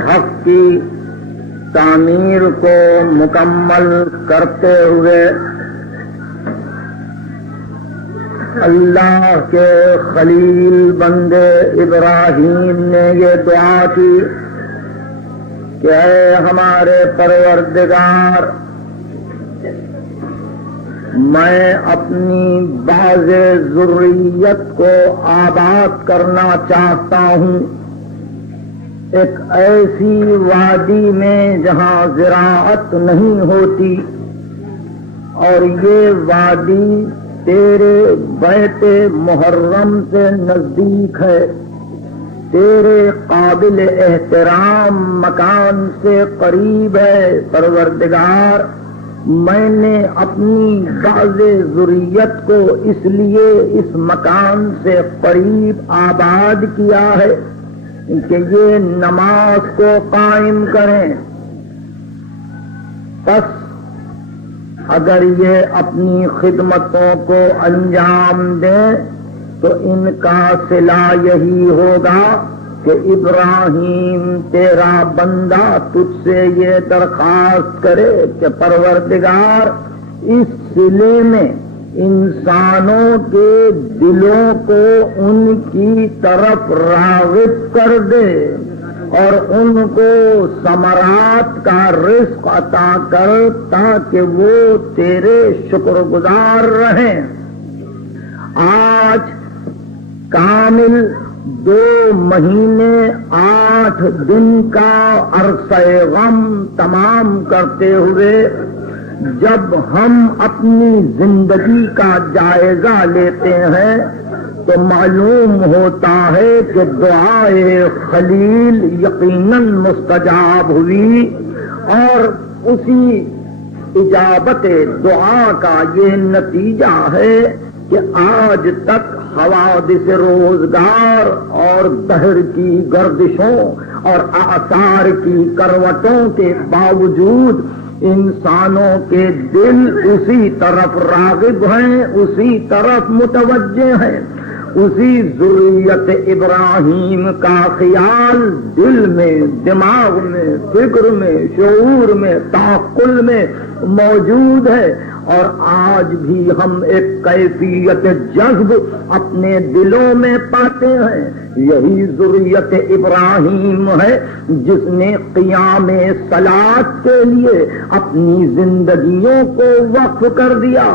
حق کی تعمیر کو مکمل کرتے ہوئے اللہ کے خلیل بندے ابراہیم نے یہ دعا کی کہ اے ہمارے پروردگار، میں اپنی بعض ذریت کو آباد کرنا چاہتا ہوں ایک ایسی وادی میں جہاں زراعت نہیں ہوتی، اور یہ وادی تیرے بیت محرم سے نزدیک ہے، تیرے قابل احترام مکان سے قریب ہے۔ پروردگار، میں نے اپنی بعض ذریت کو اس لیے اس مکان سے قریب آباد کیا ہے کہ یہ نماز کو قائم کریں۔ پس اگر یہ اپنی خدمتوں کو انجام دیں تو ان کا صلہ یہی ہوگا کہ ابراہیم تیرا بندہ تجھ سے یہ درخواست کرے کہ پروردگار، اس صلے میں انسانوں کے دلوں کو ان کی طرف راغب کر دے اور ان کو ثمرات کا رزق عطا کر تاکہ وہ تیرے شکر گزار رہیں۔ آج کامل 2 مہینے 8 دن کا عرصہ غم تمام کرتے ہوئے جب ہم اپنی زندگی کا جائزہ لیتے ہیں تو معلوم ہوتا ہے کہ دعائے خلیل یقیناً مستجاب ہوئی، اور اسی اجابت دعا کا یہ نتیجہ ہے کہ آج تک حوادث روزگار اور دہر کی گردشوں اور آثار کی کروٹوں کے باوجود انسانوں کے دل اسی طرف راغب ہیں، اسی طرف متوجہ ہیں، اسی ذریت ابراہیم کا خیال دل میں، دماغ میں، فکر میں، شعور میں، تعقل میں موجود ہے، اور آج بھی ہم ایک کیفیت جذب اپنے دلوں میں پاتے ہیں۔ یہی ذریت ابراہیم ہے جس نے قیام صلاۃ کے لیے اپنی زندگیوں کو وقف کر دیا،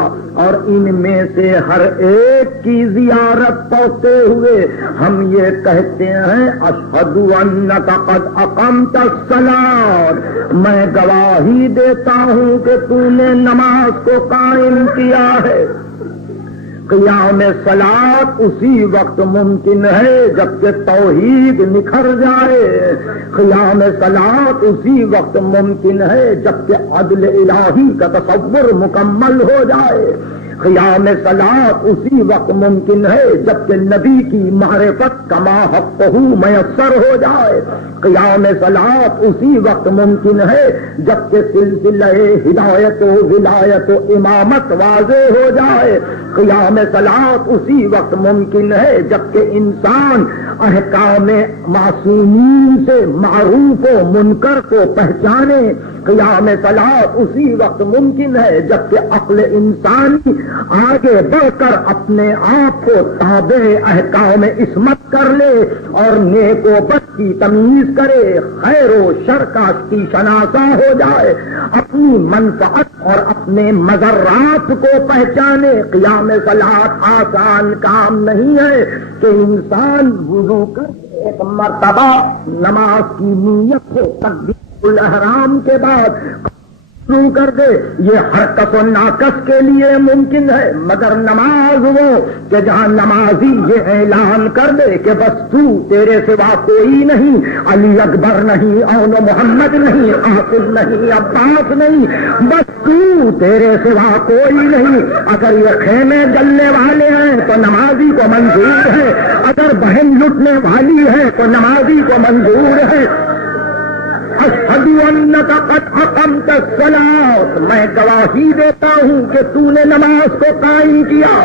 اور ان میں سے ہر ایک کی زیارت پہنچتے ہوئے ہم یہ کہتے ہیں اشہد انک قد اقمت الصلاۃ، میں گواہی دیتا ہوں کہ تو نے نماز کو قائم کیا ہے۔ قیام صلاۃ اسی وقت ممکن ہے جبکہ توحید نکھر جائے، قیام صلاۃ اسی وقت ممکن ہے جبکہ عدل الہی کا تصور مکمل ہو جائے، قیام صلاۃ اسی وقت ممکن ہے جبکہ نبی کی معرفت کما حقہ میسر ہو جائے، قیام صلاۃ اسی وقت ممکن ہے جبکہ سلسلہ ہدایت و ولایت و امامت واضح ہو جائے، قیام صلاۃ اسی وقت ممکن ہے جبکہ انسان احکام معصومین سے معروف و منکر کو پہچانے، قیام صلاۃ اسی وقت ممکن ہے جبکہ عقل انسانی آگے بڑھ کر اپنے آپ کو تابع احکام عصمت کر لے اور نیک و بد کی تمیز کرے، خیر و شر کی شناسا ہو جائے، اپنی منفعت اور اپنے مضرات کو پہچانے۔ قیام صلاۃ آسان کام نہیں ہے کہ انسان وضو کر ایک مرتبہ نماز کی نیت سے تکبیر الاحرام کے بعد شروع کر دے، یہ ہر کس و ناکس کے لیے ممکن ہے، مگر نماز وہ کہ جہاں نمازی یہ اعلان کر دے کہ بس تو تیرے سوا کوئی نہیں، علی اکبر نہیں، اون محمد نہیں، عاقب نہیں، عباس نہیں، بس تو تیرے سوا کوئی نہیں۔ اگر یہ خیمے جلنے والے ہیں تو نمازی کو منظور ہے، اگر بہن لٹنے والی ہے تو نمازی کو منظور ہے۔ اشہد انک قد اقمت الصلاۃ، میں گواہی دیتا ہوں کہ تو نے نماز کو قائم کیا۔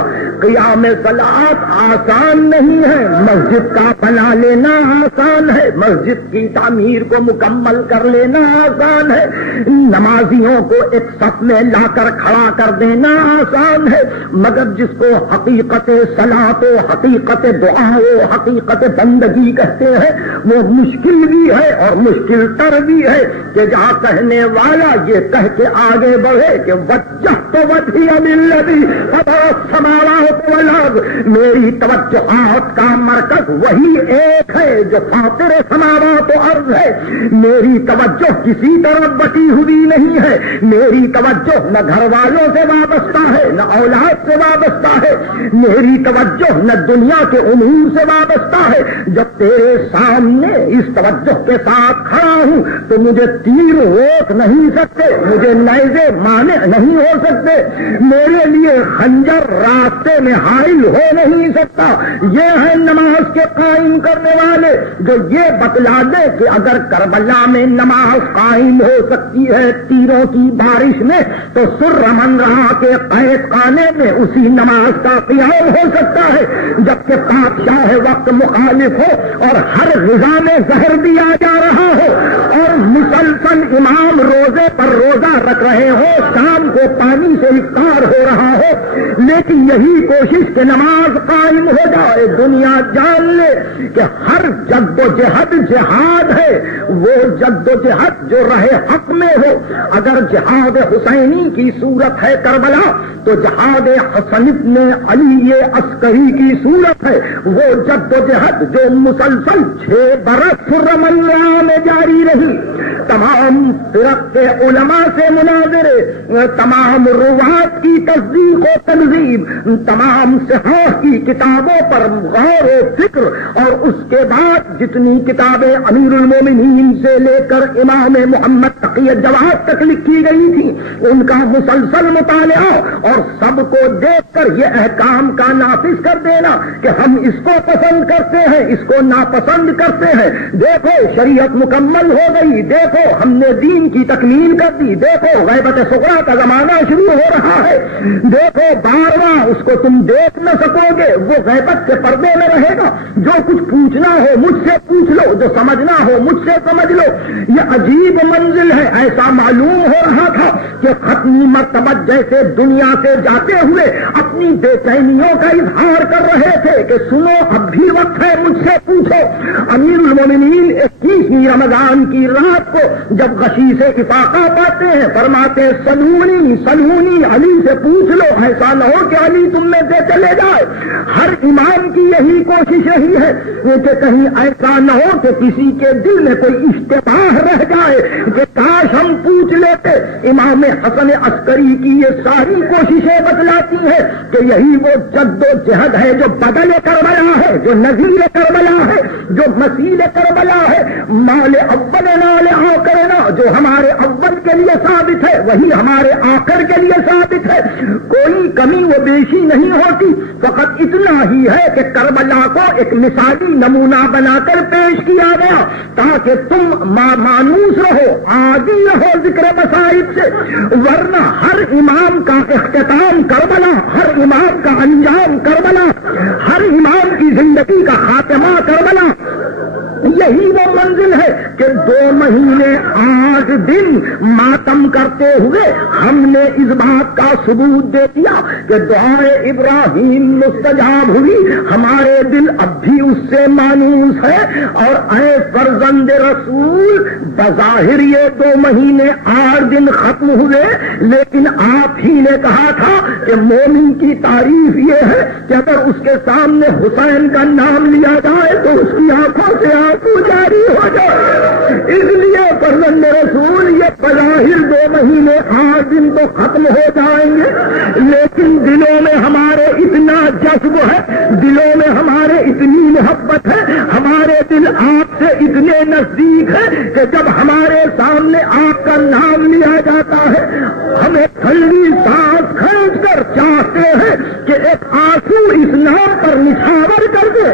قیام صلاۃ آسان نہیں ہے، مسجد کا بنا لینا آسان ہے، مسجد کی تعمیر کو مکمل کر لینا آسان ہے، نمازیوں کو ایک صف میں لا کر کھڑا کر دینا آسان ہے، مگر جس کو حقیقت صلاۃ و حقیقت دعا و حقیقت بندگی کہتے ہیں وہ مشکل بھی ہے اور مشکل تر بھی ہے کہ جہاں کہنے والا یہ کہہ کے آگے بڑھے کہ وجہت وجہی للذی فطر السماوات والارض، میری توجہات کا مرکز وہی ایک ہے جو فاطر سماوات و ارض ہے، میری توجہ کسی طرف بٹی ہوئی نہیں ہے، میری توجہ نہ گھر والوں سے وابستہ ہے نہ اولاد سے وابستہ ہے، میری توجہ نہ دنیا کے امور سے وابستہ ہے۔ جب تیرے سامنے اس توجہ کے ساتھ کھڑا ہوں تو مجھے تیر روک نہیں سکتے، مجھے نیزے مانع نہیں ہو سکتے، میرے لیے خنجر راستے میں حائل ہو نہیں سکتا۔ یہ ہے نماز کے قائم کرنے والے جو یہ بتلا دے کہ اگر کربلا میں نماز قائم ہو سکتی ہے تیروں کی بارش میں تو سر من رہا کہ قید خانے میں اسی نماز کا قیام ہو سکتا ہے، جبکہ بادشاہ وقت مخالف ہو اور ہر غذا میں زہر دیا جا رہا ہو اور مسلسل امام روزے پر روزہ رکھ رہے ہو، شام کو پانی سے افطار ہو رہا ہو، لیکن یہی کوشش کہ نماز قائم ہو جائے۔ دنیا جان لے کہ ہر جد و جہد جہاد ہے، وہ جد و جہد جو رہے حق میں ہو۔ اگر جہاد حسینی کی صورت ہے کربلا تو جہاد حسن ابن علی عسکری کی صورت ہے وہ جد و جہد جو مسلسل 6 برس خرماللہ میں جاری رہی، تمام فرق کے علماء سے مناظرے، تمام روات کی تصدیق و تنظیم، تمام صحاح کی کتابوں پر غور و فکر، اور اس کے بعد جتنی کتابیں امیر المومنین سے لے کر امام محمد تقی جواد تک لکھی گئی تھی ان کا مسلسل مطالعہ اور سب کو دیکھ کر یہ احکام کا نافذ کر دینا کہ ہم اس کو پسند کرتے ہیں اس کو ناپسند کرتے ہیں، دیکھو شریعت مکمل ہو گئی، دیکھو ہم نے دین کی تکمیل کر دی، دیکھو غیبت صغریٰ کا زمانہ شروع ہو رہا ہے، دیکھو بارواں اس کو تم دیکھ نہ سکو گے، وہ غیبت کے پردے میں رہے گا، جو کچھ پوچھنا ہو مجھ سے پوچھ لو، جو سمجھنا ہو مجھ سے سمجھ لو۔ یہ عجیب منزل ہے، ایسا معلوم ہو رہا تھا کہ ختمی مرتبہ جیسے دنیا سے جاتے ہوئے اپنی بے چینیوں کا اظہار کر رہے تھے کہ سنو اب بھی وقت ہے مجھ سے پوچھو۔ امیر المومنین 21ویں رمضان کی رات کو جب غشی سے افاقہ پاتے ہیں فرماتے سلونی سلونی، علی سے پوچھ لو، ایسا نہ ہو کہ علی تم میں سے چلے جائے۔ ہر امام کی یہی کوشش یہی ہے کہ کہیں ایسا نہ ہو کہ کسی کے دل میں کوئی اشتباہ رہ جائے کہ کاش ہم پوچھ لیتے۔ امام حسن عسکری کی یہ ساری کوششیں بتلاتی ہیں کہ یہی وہ جد و جہد ہے جو بدل کربلا ہے، جو نذیر کربلا ہے، جو مسیل کربلا ہے، مال اول نال آخر نا، جو ہمارے اول کے لیے ثابت ہے وہی ہمارے آخر کے لیے ثابت ہے، کوئی کمی و بیشی نہیں ہوتی، فقط اتنا ہی ہے کہ کربلا کو ایک مثالی نمونہ بنا کر پیش کیا گیا تاکہ تم مانوس رہو، عادی رہو ذکر مصائب سے، ورنہ ہر امام کا اختتام کربلا، ہر امام کا انجام کربلا، ہر امام کی زندگی کا خاتمہ کربلا۔ یہی وہ منزل ہے کہ 2 مہینے 8 دن ماتم کرتے ہوئے ہم نے اس بات کا ثبوت دے دیا کہ دعائے ابراہیم مستجاب ہوئی، ہمارے دل اب بھی اس سے مانوس ہے، اور اے فرزند رسول بظاہر یہ 2 مہینے 8 دن ختم ہوئے، لیکن آپ ہی نے کہا تھا کہ مومن کی تعریف یہ ہے کہ اگر اس کے سامنے حسین کا نام لیا جائے تو اس کی آنکھوں سے آنسو جاری ہو جائے۔ اس لیے فرزند رسول یہ بظاہر 2 مہینے 8 دن تو ختم ہو جائیں گے، لیکن دلوں میں ہمارے اتنا جذب ہے، دلوں میں ہمارے اتنی محبت ہے، ہمارے دل آپ سے اتنے نزدیک ہے کہ جب ہمارے سامنے آپ کا نام لیا جاتا ہے ہمیں ٹھنڈی سانس کھینچ کر چاہتے ہیں کہ ایک آنسو اس نام پر نچھاور کر دے۔